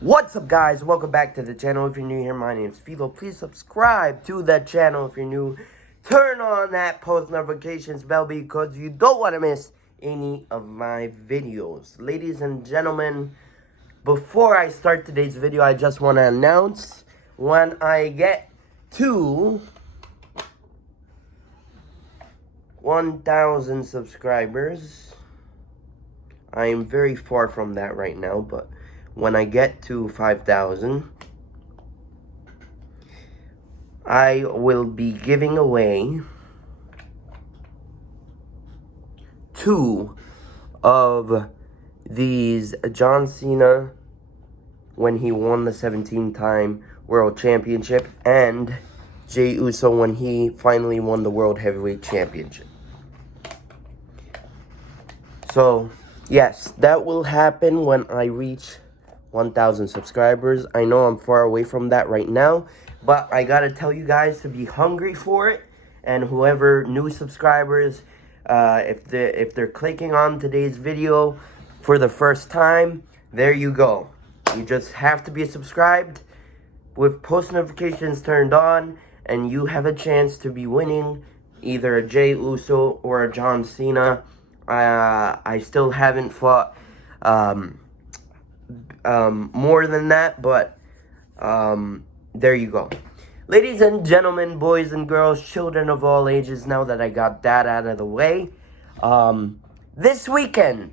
What's up, guys? Welcome back to the channel. If you're new here, my name is Philo. Please subscribe to the channel if you're new. Turn on that post notifications bell because you don't want to miss any of my videos. Ladies and gentlemen, before I start today's video, I just want to announce when I get to 1,000 subscribers. I am very far from that right now, but when I get to 5,000, I will be giving away 2 of these John Cena when he won the 17-time World Championship and Jey Uso when he finally won the World Heavyweight Championship. So, yes, that will happen when I reach 1,000 subscribers. I know I'm far away from that right now, but I gotta tell you guys to be hungry for it. And whoever new subscribers, if they're clicking on today's video for the first time, there you go. You just have to be subscribed with post notifications turned on, and you have a chance to be winning either a Jey Uso or a John Cena. I still haven't fought more than that, but there you go. Ladies and gentlemen, boys and girls, children of all ages, now that I got that out of the way, this weekend,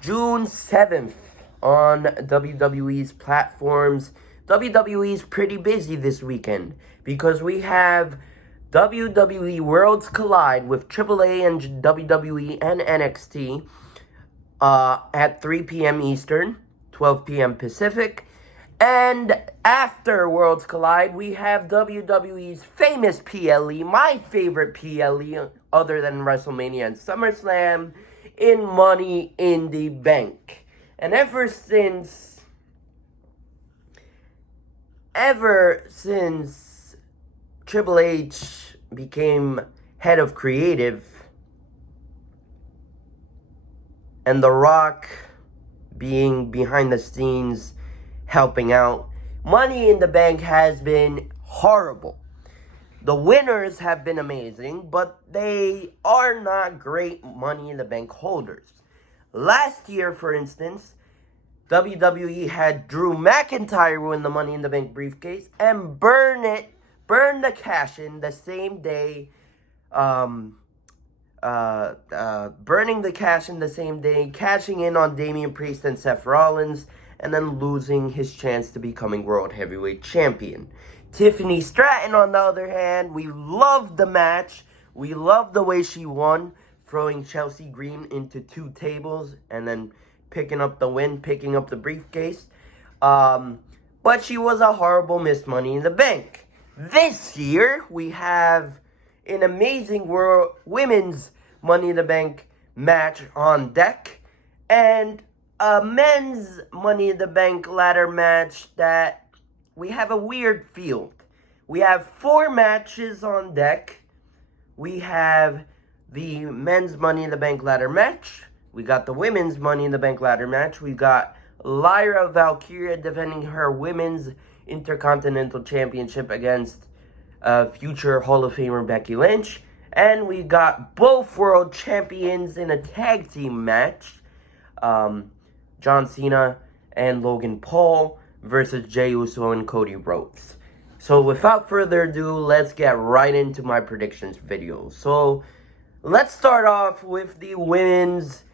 June 7th, on WWE's platforms, WWE's pretty busy this weekend because we have WWE Worlds Collide with AAA and WWE and NXT at 3 p.m. Eastern, 12 p.m. Pacific. And after Worlds Collide, we have WWE's famous PLE, my favorite PLE other than WrestleMania and SummerSlam, in Money in the Bank. And ever since Triple H became head of creative and The Rock being behind the scenes helping out, Money in the Bank has been horrible. The winners have been amazing, but they are not great Money in the Bank holders. Last year, for instance, WWE had Drew McIntyre win the Money in the Bank briefcase and burn the cash in the same day, burning the cash in the same day, cashing in on Damian Priest and Seth Rollins, and then losing his chance to becoming World Heavyweight Champion. Tiffany Stratton, on the other hand, we loved the match. We loved the way she won, throwing Chelsea Green into 2 tables and then picking up the win, picking up the briefcase. But she was a horrible Miss Money in the Bank. This year, we have an amazing women's Money in the Bank match on deck, and a men's Money in the Bank ladder match that we have a weird field. We have 4 matches on deck. We have the men's Money in the Bank ladder match. We got the women's Money in the Bank ladder match. We got Lyra Valkyria defending her women's Intercontinental Championship against future Hall of Famer Becky Lynch. And we got both world champions in a tag team match. John Cena and Logan Paul versus Jey Uso and Cody Rhodes. So without further ado, let's get right into my predictions video. So let's start off with the women's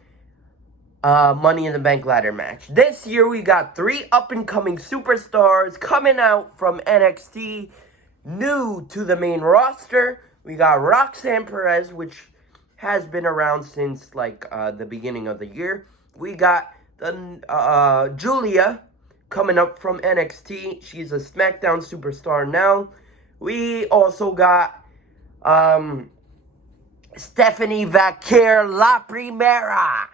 Money in the Bank ladder match. This year we got 3 up-and-coming superstars coming out from NXT, new to the main roster. We got Roxanne Perez, which has been around since the beginning of the year. We got the Julia coming up from NXT. She's a SmackDown superstar now. We also got Stephanie Vaquer La Primera,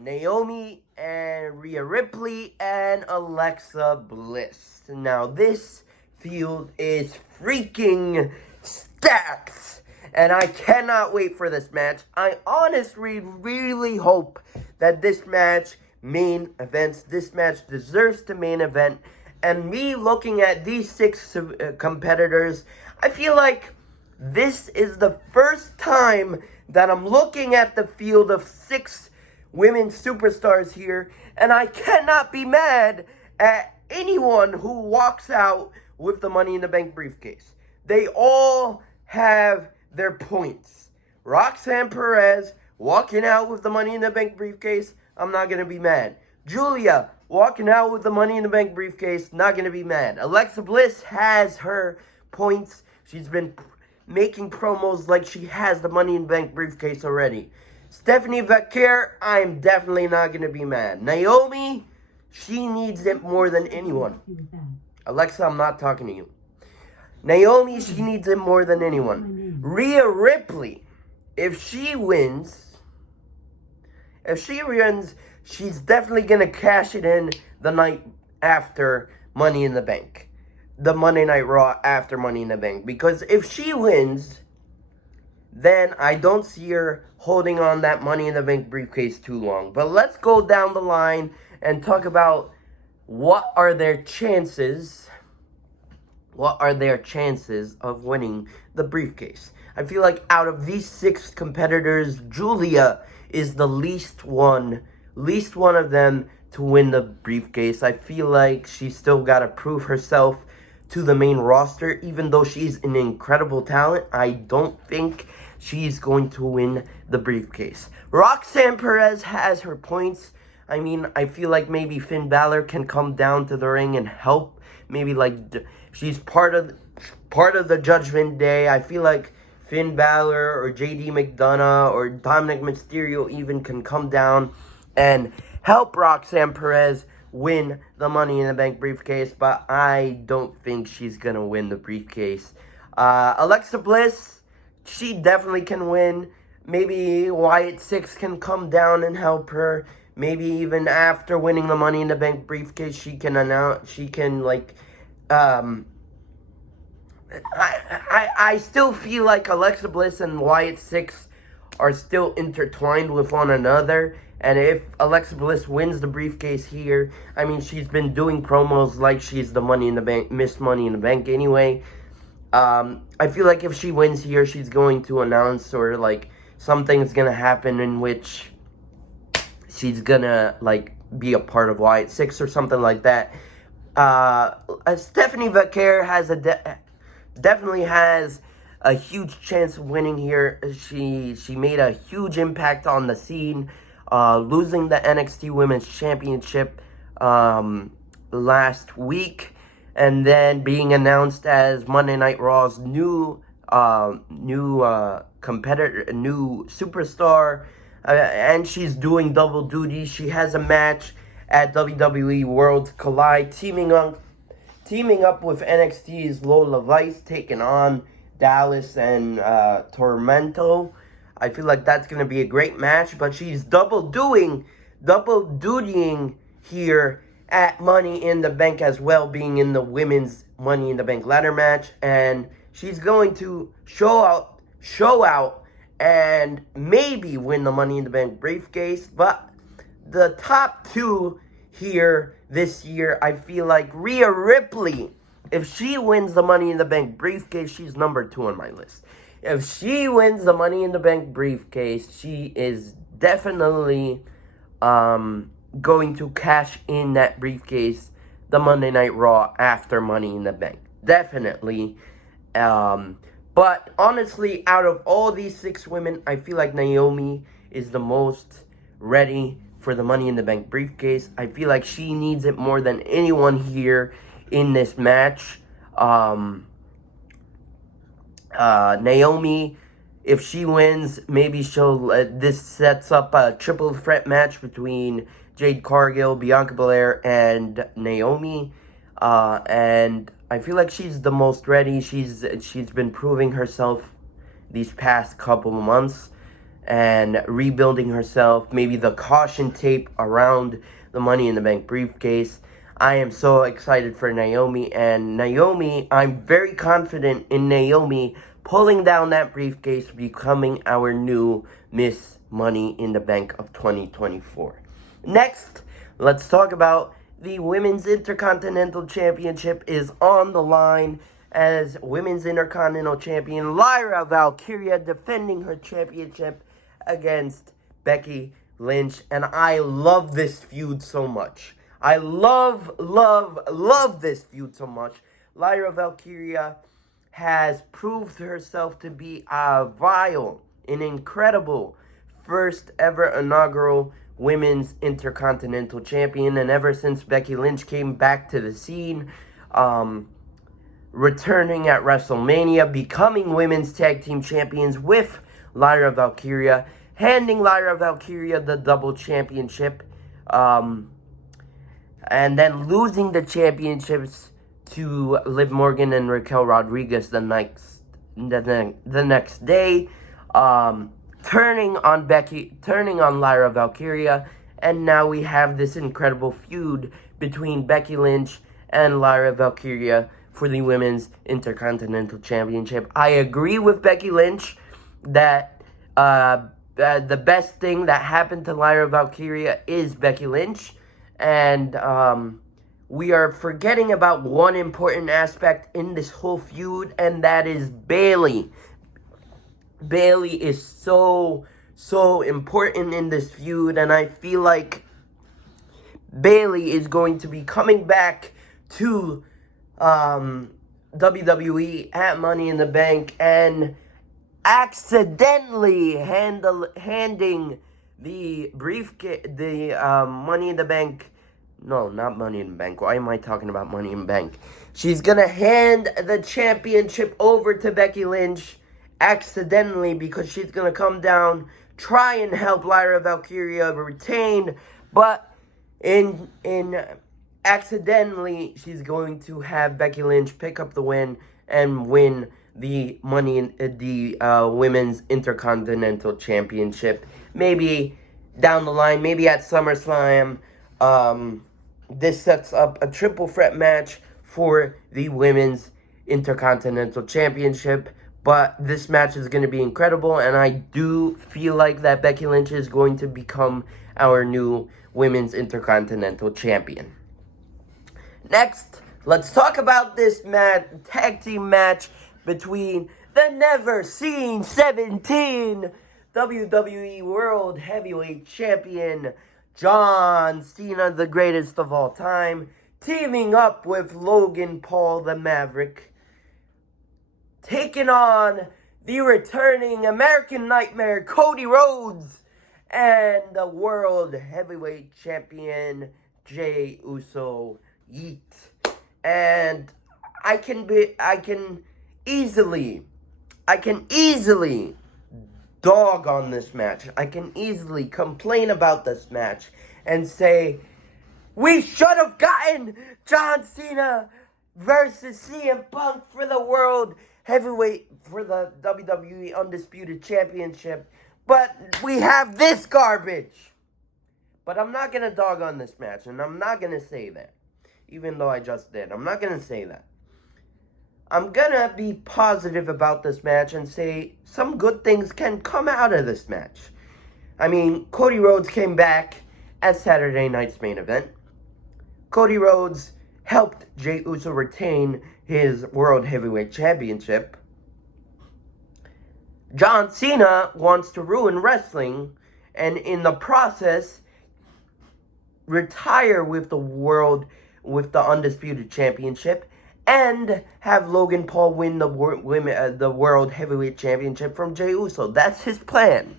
Naomi and Rhea Ripley, and Alexa Bliss. Now this field is freaking stacked, and I cannot wait for this match. I honestly really hope that this match main events. This match deserves to main event. And me looking at these 6 competitors, I feel like this is the first time that I'm looking at the field of 6 women superstars here, and I cannot be mad at anyone who walks out with the Money in the Bank briefcase. They all have their points. Roxanne Perez walking out with the Money in the Bank briefcase, I'm not going to be mad. Julia walking out with the Money in the Bank briefcase, not going to be mad. Alexa Bliss has her points. She's been making promos like she has the Money in the Bank briefcase already. Stephanie Vaquer, I'm definitely not going to be mad. Naomi, she needs it more than anyone. Alexa, I'm not talking to you. Naomi, she needs it more than anyone. Rhea Ripley, if she wins, she's definitely going to cash it in the night after Money in the Bank. The Monday Night Raw after Money in the Bank. Because if she wins, then I don't see her holding on that Money in the Bank briefcase too long. But let's go down the line and talk about what are their chances of winning the briefcase. I feel like out of these 6 competitors, Julia is the least one of them to win the briefcase. I feel like she's still got to prove herself to the main roster. Even though she's an incredible talent, I don't think she's going to win the briefcase. Roxanne Perez has her points. I mean, I feel like maybe Finn Balor can come down to the ring and help. Maybe like she's part of the Judgment Day. I feel like Finn Balor or JD McDonough or Dominic Mysterio even can come down and help Roxanne Perez win the Money in the Bank briefcase, but I don't think she's going to win the briefcase. Alexa Bliss, she definitely can win. Maybe Wyatt Six can come down and help her. Maybe even after winning the Money in the Bank briefcase, I still feel like Alexa Bliss and Wyatt Six are still intertwined with one another. And if Alexa Bliss wins the briefcase here, I mean, she's been doing promos like she's the Money in the Bank, Miss Money in the Bank anyway. I feel like if she wins here, she's going to announce or, like, something's going to happen in which she's going to, like, be a part of Wyatt Six or something like that. Stephanie Vaquer definitely has a huge chance of winning here. She made a huge impact on the scene. Losing the NXT Women's Championship last week, and then being announced as Monday Night Raw's new competitor, new superstar, and she's doing double duty. She has a match at WWE Worlds Collide, teaming up with NXT's Lola Vice, taking on Dallas and Tormento. I feel like that's going to be a great match, but she's double dutying here at Money in the Bank as well, being in the women's Money in the Bank ladder match, and she's going to show out and maybe win the Money in the Bank briefcase. But the top 2 here this year, I feel like Rhea Ripley, if she wins the Money in the Bank briefcase, she's number 2 on my list. If she wins the Money in the Bank briefcase, she is definitely going to cash in that briefcase the Monday Night Raw after Money in the Bank. Definitely. But honestly, out of all these 6 women, I feel like Naomi is the most ready for the Money in the Bank briefcase. I feel like she needs it more than anyone here in this match. Naomi, if she wins, maybe this sets up a triple threat match between Jade Cargill, Bianca Belair, and Naomi. And I feel like she's the most ready. She's been proving herself these past couple of months and rebuilding herself. Maybe the caution tape around the Money in the Bank briefcase. I am so excited for Naomi, and Naomi, I'm very confident in Naomi pulling down that briefcase, becoming our new Miss Money in the Bank of 2024. Next, let's talk about the Women's Intercontinental Championship is on the line as Women's Intercontinental Champion Lyra Valkyria defending her championship against Becky Lynch. And I love this feud so much. I love this feud so much. Lyra Valkyria has proved herself to be a an incredible first ever inaugural Women's Intercontinental Champion. And ever since Becky Lynch came back to the scene, returning at WrestleMania, becoming Women's Tag Team Champions with Lyra Valkyria, handing Lyra Valkyria the double championship, and then losing the championships to Liv Morgan and Raquel Rodriguez the next day, turning on Lyra Valkyria, and now we have this incredible feud between Becky Lynch and Lyra Valkyria for the Women's Intercontinental Championship. I agree with Becky Lynch that the best thing that happened to Lyra Valkyria is Becky Lynch, and we are forgetting about one important aspect in this whole feud, and that is Bayley. Bayley is so important in this feud, and I feel like Bayley is going to be coming back to WWE at Money in the Bank and accidentally handing the briefcase, Money in the Bank. No, not Money in the Bank. Why am I talking about Money in the Bank? She's gonna hand the championship over to Becky Lynch accidentally because she's gonna come down, try and help Lyra Valkyria retain, but in accidentally she's going to have Becky Lynch pick up the win and win the Women's Intercontinental Championship. Maybe down the line, maybe at SummerSlam. This sets up a triple threat match for the Women's Intercontinental Championship. But this match is going to be incredible, and I do feel like that Becky Lynch is going to become our new Women's Intercontinental Champion. Next, let's talk about this tag team match between the never-seen 17 WWE World Heavyweight Champion John Cena, the greatest of all time, teaming up with Logan Paul, the Maverick, taking on the returning American Nightmare Cody Rhodes and the World Heavyweight Champion Jey Uso. Yeet. And I can easily dog on this match. I can easily complain about this match and say, we should have gotten John Cena versus CM Punk for the World Heavyweight, for the WWE Undisputed Championship, but we have this garbage. But I'm not going to dog on this match, and I'm not going to say that, even though I just did. I'm not going to say that. I'm going to be positive about this match and say some good things can come out of this match. I mean, Cody Rhodes came back at Saturday night's main event. Cody Rhodes helped Jey Uso retain his World Heavyweight Championship. John Cena wants to ruin wrestling and in the process retire with the Undisputed Championship and have Logan Paul win the World Heavyweight Championship from Jey Uso. That's his plan.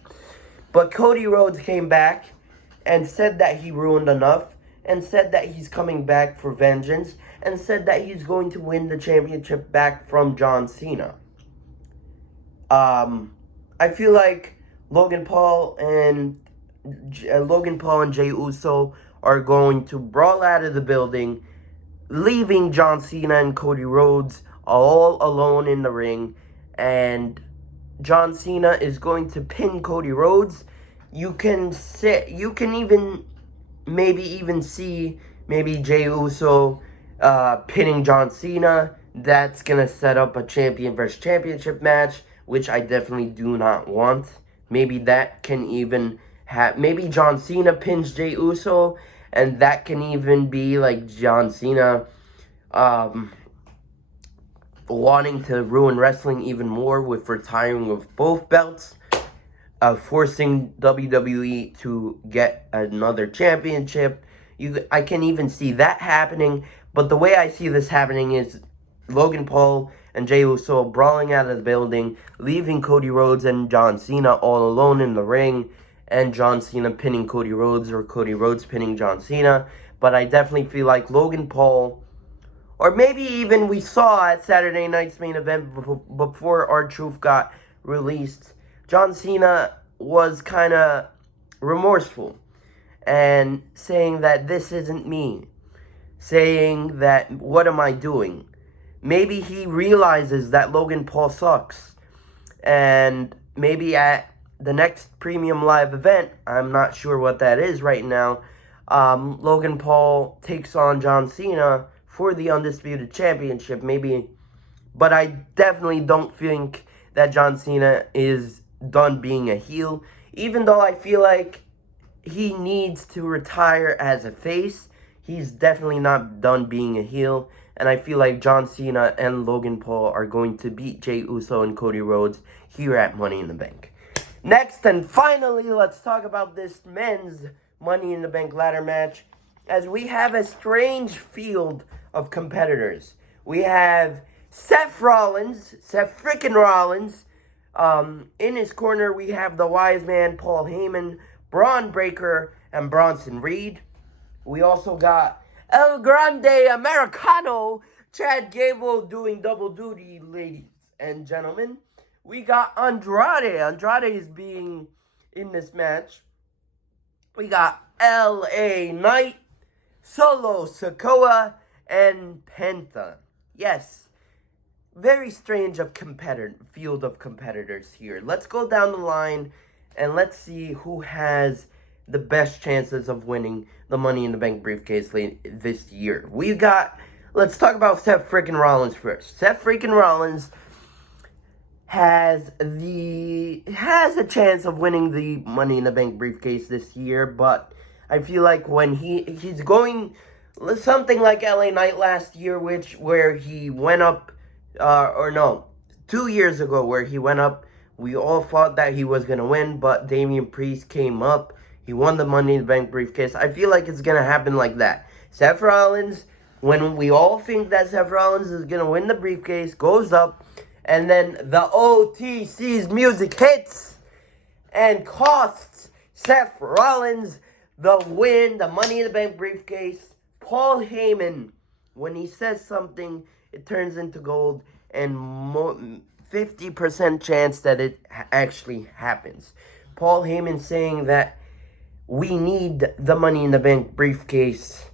But Cody Rhodes came back and said that he ruined enough, and said that he's coming back for vengeance, and said that he's going to win the championship back from John Cena. I feel like Logan Paul and Jey Uso are going to brawl out of the building, leaving John Cena and Cody Rhodes all alone in the ring, and John Cena is going to pin Cody Rhodes. You can even see Jey Uso pinning John Cena. That's gonna set up a champion versus championship match, which I definitely do not want. Maybe that can even maybe John Cena pins Jey Uso, And that can even be like John Cena wanting to ruin wrestling even more with retiring of both belts, forcing WWE to get another championship. I can even see that happening. But the way I see this happening is Logan Paul and Jey Uso brawling out of the building, leaving Cody Rhodes and John Cena all alone in the ring, and John Cena pinning Cody Rhodes or Cody Rhodes pinning John Cena. But I definitely feel like Logan Paul, or maybe even we saw at Saturday night's main event before R-Truth got released, John Cena was kind of remorseful and saying that this isn't me, saying that what am I doing? Maybe he realizes that Logan Paul sucks, and maybe at the next Premium Live event, I'm not sure what that is right now, Logan Paul takes on John Cena for the Undisputed Championship, maybe. But I definitely don't think that John Cena is done being a heel, even though I feel like he needs to retire as a face. He's definitely not done being a heel, and I feel like John Cena and Logan Paul are going to beat Jey Uso and Cody Rhodes here at Money in the Bank. Next and finally, let's talk about this men's Money in the Bank ladder match, as we have a strange field of competitors. We have Seth Rollins, in his corner, we have the Wise Man, Paul Heyman, Braun Breaker, and Bronson Reed. We also got El Grande Americano, Chad Gable, doing double duty, ladies and gentlemen. We got Andrade. Andrade is being in this match. We got LA Knight, Solo Sikoa, and Penta. Yes, very strange field of competitors here. Let's go down the line and let's see who has the best chances of winning the Money in the Bank briefcase this year. Let's talk about Seth freaking Rollins first. Seth freaking Rollins has a chance of winning the Money in the Bank briefcase this year, but I feel like when he's going something like LA Knight last year, where he went up, 2 years ago, where he went up, we all thought that he was going to win, but Damian Priest came up. He won the Money in the Bank briefcase. I feel like it's going to happen like that. Seth Rollins, when we all think that Seth Rollins is going to win the briefcase, goes up, and then the OTC's music hits and costs Seth Rollins the win, the Money in the Bank briefcase. Paul Heyman, when he says something, it turns into gold, and 50% chance that it actually happens. Paul Heyman saying that we need the Money in the Bank briefcase.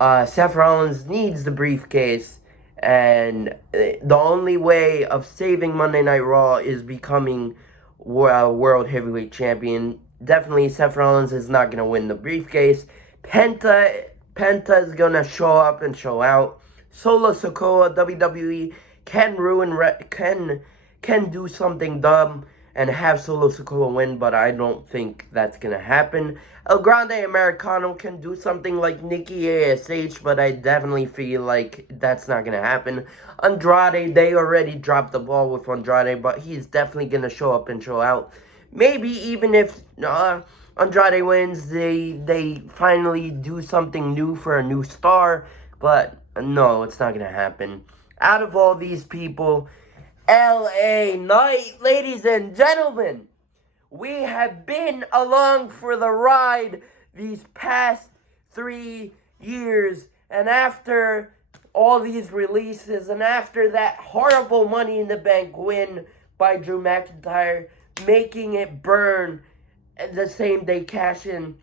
Seth Rollins needs the briefcase, and the only way of saving Monday Night Raw is becoming World Heavyweight Champion. Definitely Seth Rollins is not going to win the briefcase. Penta is going to show up and show out. Solo Sikoa, WWE can do something dumb and have Solo Sikoa win, but I don't think that's going to happen. El Grande Americano can do something like Nikki ASH, but I definitely feel like that's not going to happen. Andrade, they already dropped the ball with Andrade, but he's definitely going to show up and show out. Maybe even if Andrade wins, they finally do something new for a new star, but no, it's not going to happen. Out of all these people, LA Knight, ladies and gentlemen, we have been along for the ride these past 3 years, and after all these releases, and after that horrible Money in the Bank win by Drew McIntyre, making it burn the same day cash in,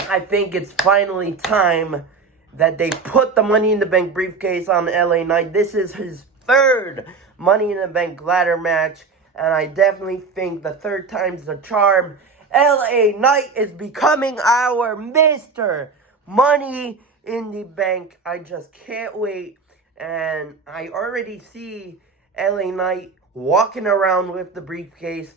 I think it's finally time that they put the Money in the Bank briefcase on LA Knight. This is his third Money in the Bank ladder match, and I definitely think the third time's the charm. LA Knight is becoming our Mr. Money in the Bank. I just can't wait, and I already see LA Knight walking around with the briefcase,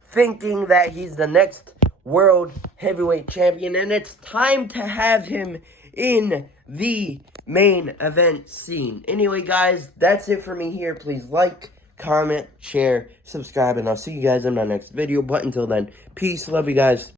thinking that he's the next World Heavyweight Champion, and it's time to have him in the main event scene. Anyway, guys, that's it for me here. Please like, comment, share, subscribe, and I'll see you guys in my next video. But until then, peace. Love you guys.